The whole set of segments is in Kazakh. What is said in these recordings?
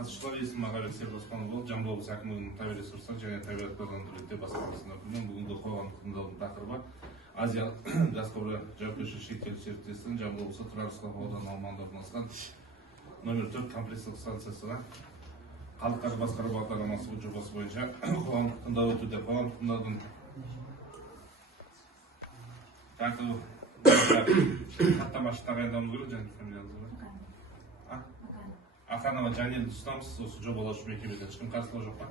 қатысушылар есімім Ағабек Серік Оспанов, Жамбыл облысы әкімдігінің табиғи ресурстар және табиғат қорғаныс реттеу басқармасында өткен бүгінгі қоғамдық тыңдаудың тақырыбы Азия газ құбыры жауапкершілігі шектеулі серіктестігінің Жамбыл облысы Тұрар Рысқұлов ауданы аумағында орналасқан номер 4 комплекстік станциясына қалдықтарды басқару бағдарламасы жобасы бойынша қоғамдық тыңдау өтуде. Қоғамдық тыңдаудың тәртібі хаттамашы тағайындауымыз керек, және фамилияларыңыз бар. Ақанова Жанелді ұстамыз, осы жобалаушы мекемеден ешкім қарсылығы жоқ па?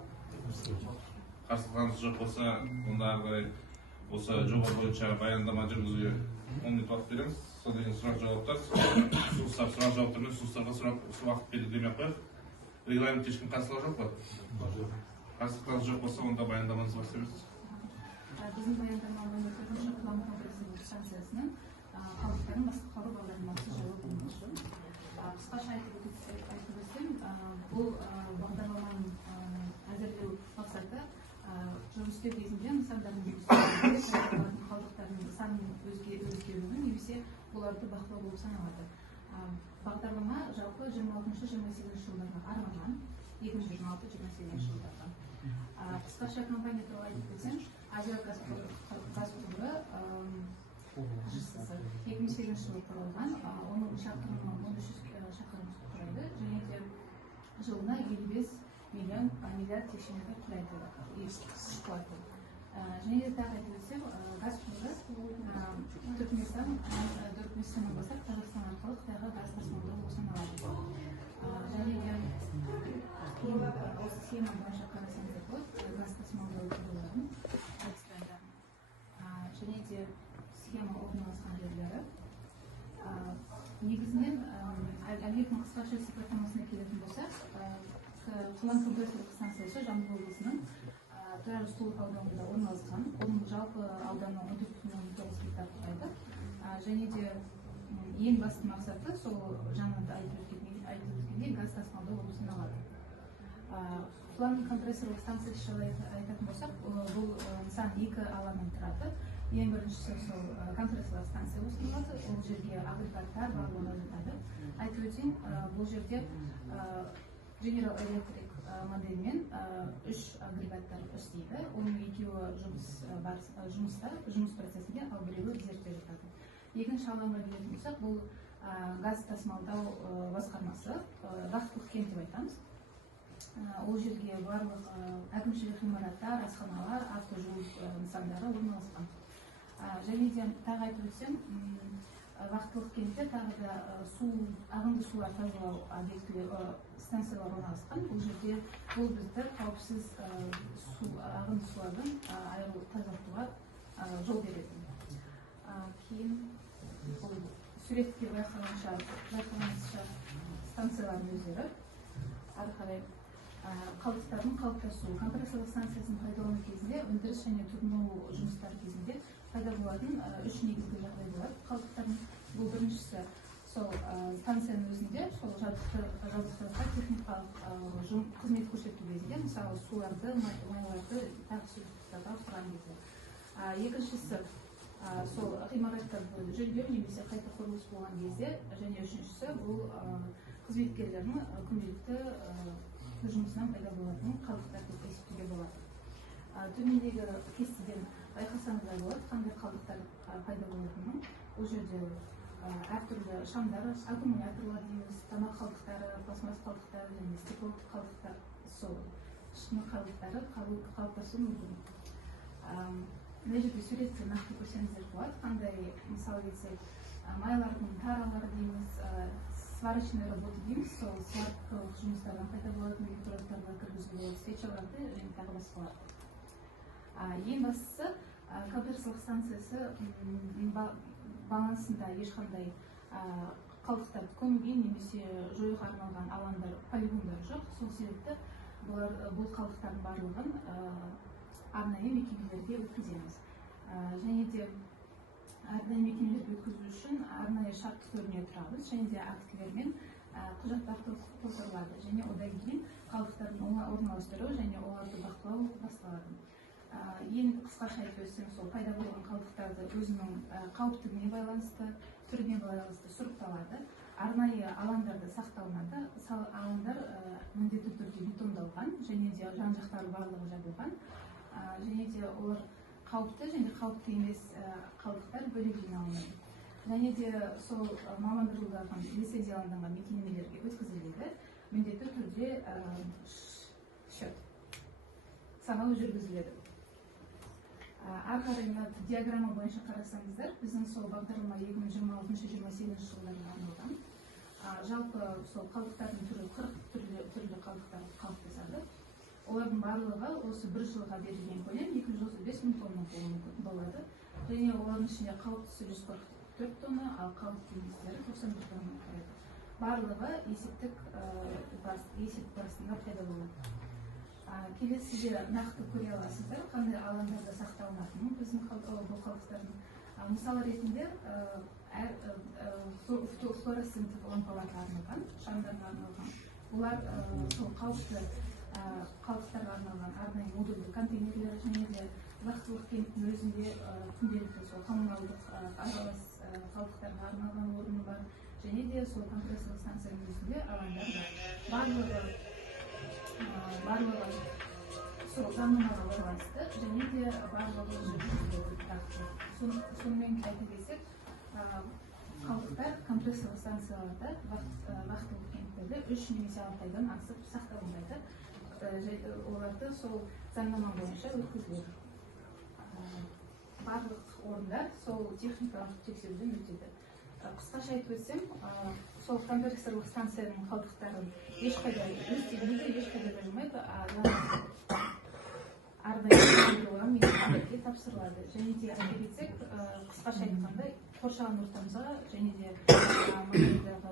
Қарсылығыңыз жоқ болса, онда ары қарай осы жоба бойынша баяндама жүргізуге 10 минут уақыт береміз. Сол деген сұрақ-жауаптар, сұрақ-жауаптар мен ұсыныстарға уақыт берді демей ақ қояйық. Регламентте ешкім қарсылығы жоқ па? Қарсылықтарыңыз жоқ болса, онда баяндамаңызды бастаймыз. Біздің баяндамаларында төртінші қоғам комплекстік станциясының қалдықтарын басқару бағдарламасы жайлы болмақшы. Қысқаша айтып өтсем, бұл бағдарламаның әзірлеу мақсаты жұмыс істеу кезінде нысандардың қалдықтардың санының өзгеруі немесе оларды бақылау болып саналады. Бағдарлама жалпы 26-28 жылдарға арналған, 2026-28 жылдарға. Қысқаша компания туралы айтып өтсем, Азия газ құбыры 2008 жылы құрылған, оның шақырымы 1300 шақырым құрайды, және де жылына 55 миллиард текше метр құрайды қуаты. Және де тағы айтып өтсем, газ құбыры Түркменстаннан бастап Қазақстан арқылы Қытайға газ тасымалдау болып саналады. Және де осы схема бойынша қарасаңыздар болады, газ тасымалдау жобаларын және де схема орналасқан жерлері. Негізінен объектінің қысқаша сипаттамасына келетін болсақ, Құлан компрессорлық станциясы Жамбыл облысының Тұрар Рысқұлов ауданында орналасқан. Оның жалпы ауданы 14,9 гектар құрайды. Және де ең басты мақсаты сол жаңада айтып өткендей газ тасымалдау болып саналады. Құлан компрессорлық станциясы жайлы айтатын болсақ, бұл нысан екі алаңнан тұрады. Ең біріншісі сол компрессорлық станция ұсынылады. Ол жерге агрегаттар барлығы жатады. Айтып өтейін, бұл жерде General Electric модельмен 3 агрегаттар істейді. Оның екеуі жұмыс процесінде, ал біреуі резервте жатады. Екінші алаңға келетін болсақ, бұл газ тасымалдау басқармасы, вахталық кент деп айтамыз. Ол жерге барлық әкімшілік ғимараттар, асханалар, автожол нысандары орналасқан. Және де тағы айтып өтсем, вахталық кентте тағы да ағынды сулар тазалау объектілері станциялар орналасқан. Бұл жерде бұл бізді қауіпсіз ағынды сулардан тазартуға жол береді. Кейін суретке байқағанша станциялардың өздері ары қарай қалдықтардың қалыптасуы. Компрессорлық станциясын пайдалану кезінде өндіріс және тұтыну жұмыстары кезінде пайда болатын 3 негізгі жағдай болады. Қалдықтардың бұл біріншісі сол станцияның өзінде сол жабдықтарға техникалық қызмет көрсету кезінде, мысалы суларды, майларды тағысуға ауыстырған кезде. Екіншісі сол ғимараттар жөндеу немесе қайта құрылыс болған кезде, және үшіншісі бұл қызметкерлердің күнделікті жұмысынан пайда болатын қалдықтарды есептеуге болады. Төмендегі кестеден байқасаңыздар болады, қандай қалдықтар пайда болатынын. Бұл жерде әртүрлі шамдар, аккумуляторлар дейміз, тамақ қалдықтары, пластмасс қалдықтары және стекло қалдықтар, сол шыны қалдықтары қалыптасуы мүмкін. Мына жерде суретті нақты көрсеңіздер болады, қандай мысал етсек, майлардың таралары дейміз, сварочный работа дейміз, сол сваркалық жұмыстардан пайда болатын электродтарға кіргізуге болады, свечаларды және тағы басқалар. Ең бастысы, компрессорлық станциясы балансында ешқандай қалдықтарды көмуге немесе жоюға арналған алаңдар, полигондар жоқ. Сол себепті бұл қалдықтардың барлығын арнайы мекемелерге өткіземіз. Және де арнайы мекемелерге өткізу үшін арнайы шарт түріне тұрамыз, және де актілермен құжаттар толтырылады. Және одан кейін қалдықтардың орналастыру және оларды бақылау басталады. Ең қысқаша айтып өтсем, сол пайда болған қалдықтарды өзінің қауіптігіне байланысты, түріне байланысты сұрыпталады. арнайы алаңдарда сақталынады. Алаңдар міндетті түрде бетондалған және де жан жақтары барлығы жабылған, және де олар қауіпті және қауіпті емес қалдықтар бөлек жиналынады. Және де сол мамандандырылған лицензияланған мекемелерге өткізіледі. Міндетті түрде санау жүргізіледі. Ары қарай диаграмма бойынша қарасаңыздар, біздің сол бағдарлама 2026-28 жылдарға арналған. Жалпы сол қалдықтардың түрі 40 түрлі қалдықтар қалыптасады. Олардың барлығы осы бір жылға берілген көлем 235 мың тонна болады. Және олардың ішінде қауіптісі 144 тонна, ал қауіпті еместері 91 тонна құрайды. Барлығы есеп барысында пайда болады. Келесіде нақты көре аласыздар, қандай алаңдарда сақталынатынын біздің бұл қалдықтардың. Мысалы ретінде флуоресценттік лампаларға арналған, шамдарға арналған. Олар сол қауіпті қалдықтарға арналған арнайы модульді контейнерлер және де лақтылық кенттің өзінде күнделікті сол коммуналдық аралас қалдықтарға арналған орны бар. Және де сол компрессорлық станцияның өзінде алаңдар бар. Барлығы сол заңнамаға байланысты және де барлығы жүргізіледі. Сонымен айта кетсек, қалдықтар компрессорлық станцияларда вахталық кенттерде 3 немесе 6 айдан асып сақталынбайды. Оларды сол заңнама бойынша өткізіледі. Барлық орындар сол техникалық тексеруден өтеді. Қысқаша айтып өтсем, сол компрессорлық станцияның қалдықтарын ешқайда өздігінде ешқайда жүрмейді, арнайы мекемелерге тапсырылады. Және де айта кетсек, қысқаша айтқанда, қоршаған ортамызға және де маңайдағы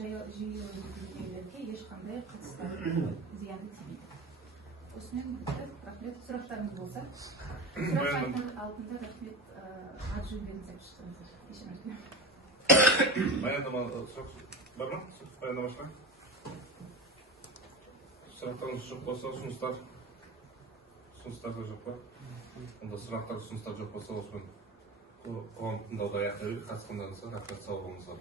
жиі жүйелерге ешқандай қатысты зиянды тимейді. Осымен рахмет. Сұрақтарыңыз болса, сұрақ алдында рахмет отжылдеріңіз айтып шықтыңыздар. Баяндама сұрақ бар ма? Баяндамашыға? Сұрақтарыңыз жоқ болса, ұсыныстар да жоқ па? Онда сұрақтар, ұсыныстар жоқ болса, осымен қоғам тыңдауды аяқтайық. Қатысқандарыңызға рахмет, сау болыңыздар.